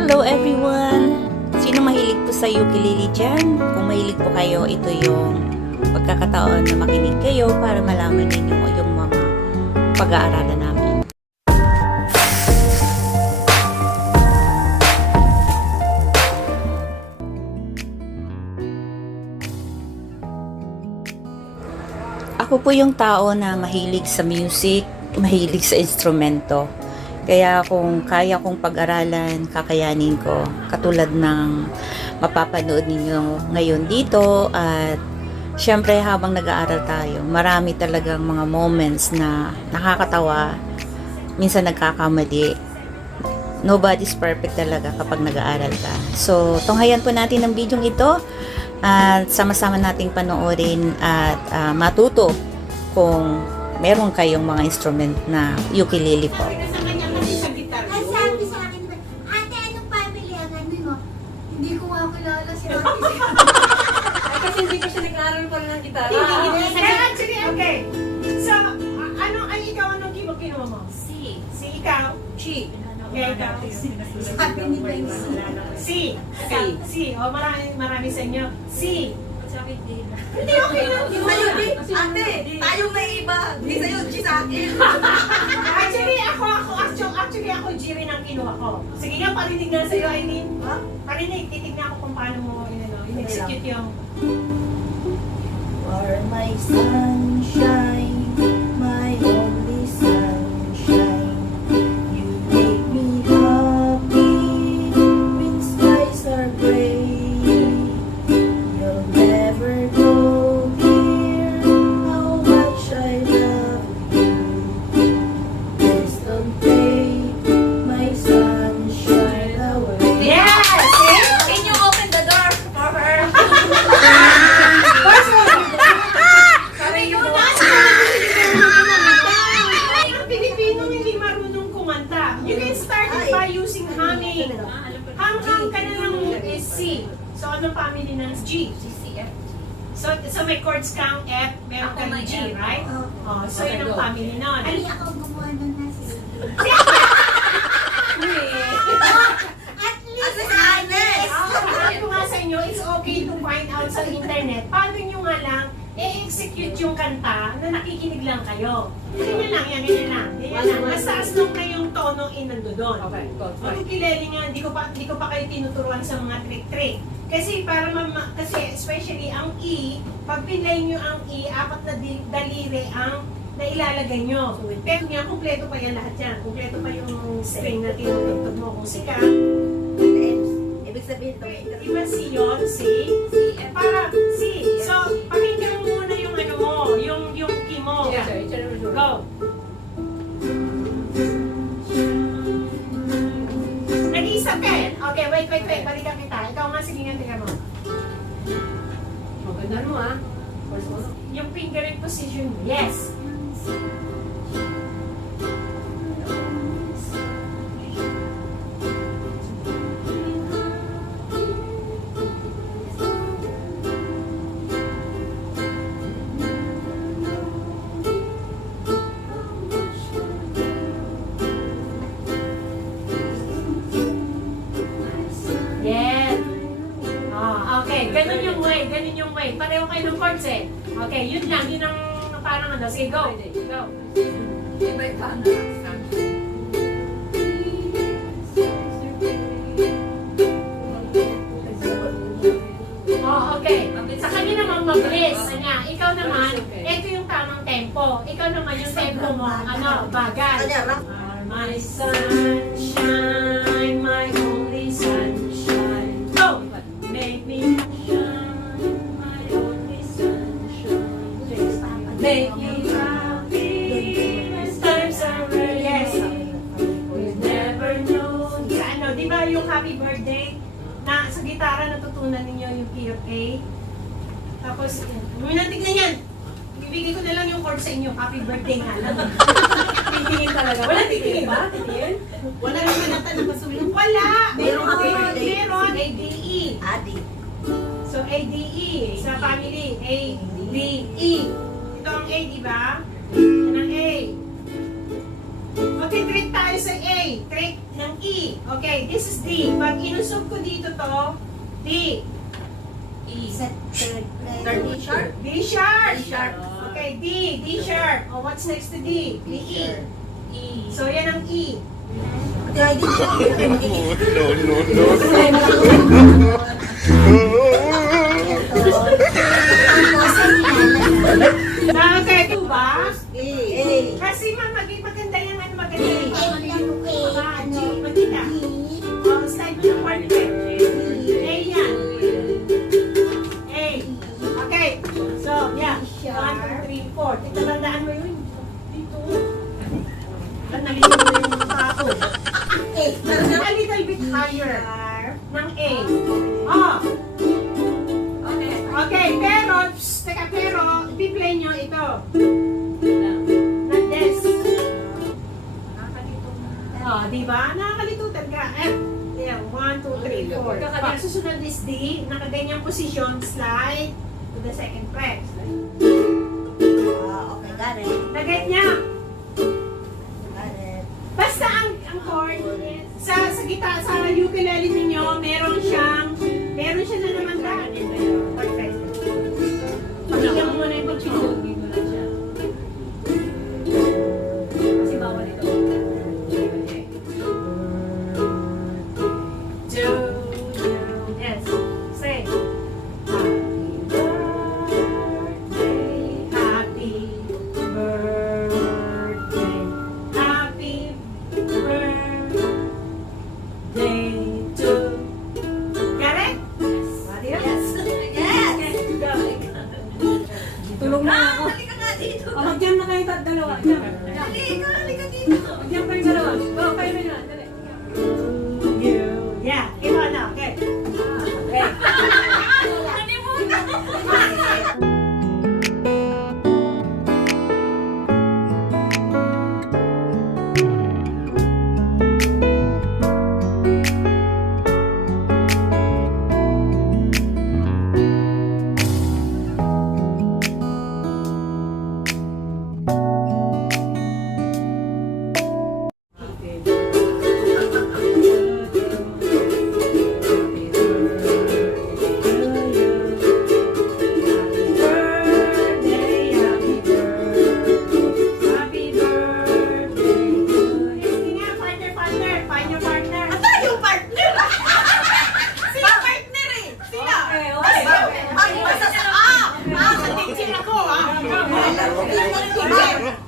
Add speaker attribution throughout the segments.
Speaker 1: Hello everyone! Sino mahilig po sa ukulele dyan? Kung mahilig po kayo, ito yung pagkakataon na makinig kayo para malaman ninyo yung mga pag-aaralan namin. Ako po yung tao na mahilig sa music, mahilig sa instrumento. Kaya kung kaya kong pag-aralan, kakayanin ko. Katulad ng mapapanood ninyo ngayon dito at syempre habang nag-aaral tayo, marami talagang mga moments na nakakatawa, minsan nagkakamali. Nobody's perfect talaga kapag nag-aaral ka. So, tunghayan po natin ang video ito at sama-sama nating panoorin at ah, matuto kung meron kayong mga instrument na ukulele po. Sa kanya kasi sa gitar Ay, sabi sa akin, ate, anong family ang ano mo? Hindi ko nga kilala si ate.
Speaker 2: Ay, kasi hindi pa siya Hindi,
Speaker 3: hindi. Kaya actually, okay. So, a- ano, ay ikaw, anong
Speaker 4: kibo kinuha mo?
Speaker 3: Si. Si ikaw? Chi. Okay, ikaw.
Speaker 1: Sabi ni Benzi.
Speaker 3: Si. Si. Si. O, marami, marami sa inyo. Si. Sa akin din. Hindi, okay lang. Sa'yo, di, ate, tayong may iba. Di sa'yo, G sa akin. Actually, ako, ako, actually, actually ako, G rin ang kinuha ko. Sige nga, parinig na sa'yo, Aileen. Ha? Parinig, titignan ko kung paano mo, yun, ano, in-execute yung... are my sunshine, Chords kang F, meron kang G, right? Oo. Oh, so yun ang
Speaker 1: family nun. Ay, ako gumawa ng nasa.
Speaker 5: At least, honest.
Speaker 3: Ah, Sabi ko nga sa inyo, it's okay to find out sa internet. Paano nyo nga lang i-execute yung kanta na nakikinig lang kayo. Ganyan lang, yan, ganyan lang. Ganyan lang. Mas taas nung na yung tono in nando doon. Okay, go. Ang ukulele nga, hindi ko pa hindi ko pa kayo tinuturuan sa mga trick-trick. Kasi para mama, kasi especially ang E, pag pinlay nyo ang E, apat na daliri ang nailalagay nyo. Pero nga, kumpleto pa yan lahat yan. Kumpleto pa yung string na tinutugtog mo. Kung sika, Ibig sabihin, ito Iba si yun, si? Para, si. So, pakinggan Go. Nag-iisa ka eh. Okay, wait, wait, wait. Balikan kita. Ikaw nga, sige nga, tingnan mo. Maganda mo ah. Yung fingering position. Yes. Pareho kayo ng chords eh. Okay, yun lang. Yun ang parang ano. Sige, go. Go. Iba-iba na. Oh, okay. Sa kanya naman mabilis. Kanya, ikaw naman, ito yung tamang tempo. Ikaw naman yung tempo mo, ano, bagal. Are my sunshine, happy birthday nga lang. titingin talaga. Wala titingin ba? Titingin? Wala naman nata na pasulong. Wala! Meron happy birthday. Meron. ADE. Adi. So ADE sa family. ADE. Ito ang A, di ba? Yan ang A. Okay, trick tayo sa A. Trick ng E. Okay, this is D. Pag inusog ko dito to, D.
Speaker 4: E. Third, third,
Speaker 3: third, third, third, third, third, third, third, sharp. Okay, D, D sharp. Oh, what's next to D? D, E. E. So, yan ang E. Ay, D sharp. No, no, no. Ah, okay, two ba? Sabi, susunod is D, nakaganyang posisyon, slide to the second press. Ah, okay, got it. Naganya. Got it. Basta ang, ang chord, sa, sa gitara, sa ukulele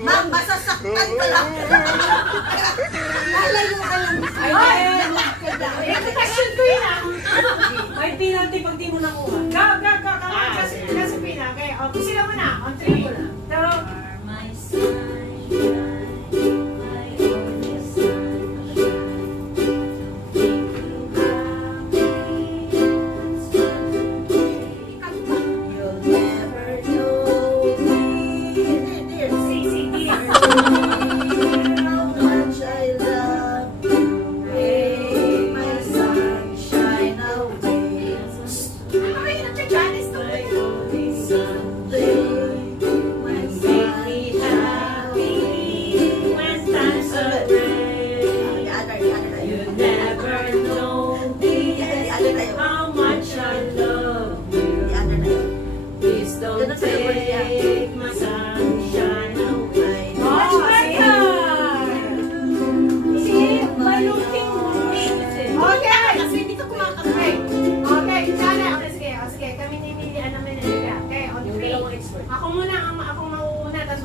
Speaker 5: Ma'am, masasaktan ka lang. Lalayo
Speaker 3: ka lang. Ay, question ko yun ah. May penalty pag di mo nakuha. Go, go!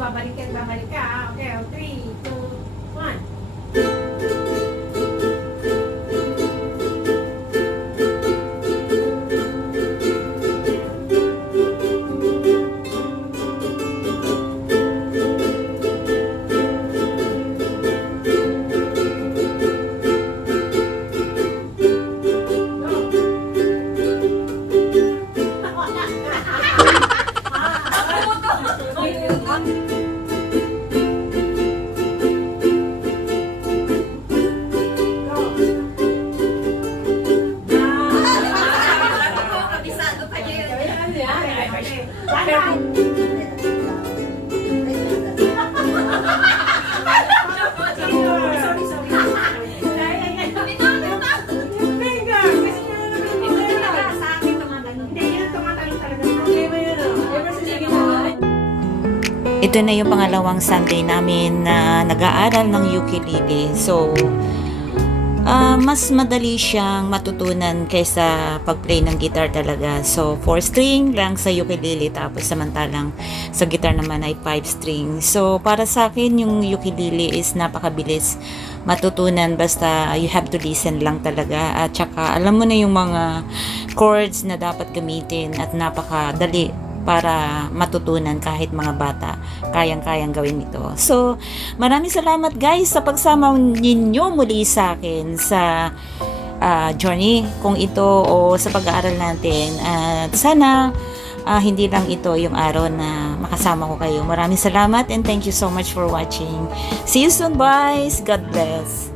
Speaker 3: babalik yan, babalik ka. Ah. Okay, oh, three.
Speaker 6: driver. Pero, Ito na yung pangalawang Sunday namin na nag-aaral ng ukulele. So, ah, mas madali siyang matutunan kaysa pag-play ng guitar talaga. So, 4 string lang sa ukulele tapos samantalang sa guitar naman ay 5 string. So, para sa akin yung ukulele is napakabilis matutunan basta you have to listen lang talaga at saka alam mo na yung mga chords na dapat gamitin at napakadali para matutunan kahit mga bata kayang-kayang gawin ito. So, maraming salamat guys sa pagsama ninyo muli sa akin sa ah, journey kung ito o sa pag-aaral natin. At sana ah, hindi lang ito yung araw na makasama ko kayo. Maraming salamat and thank you so much for watching. See you soon, boys. God bless.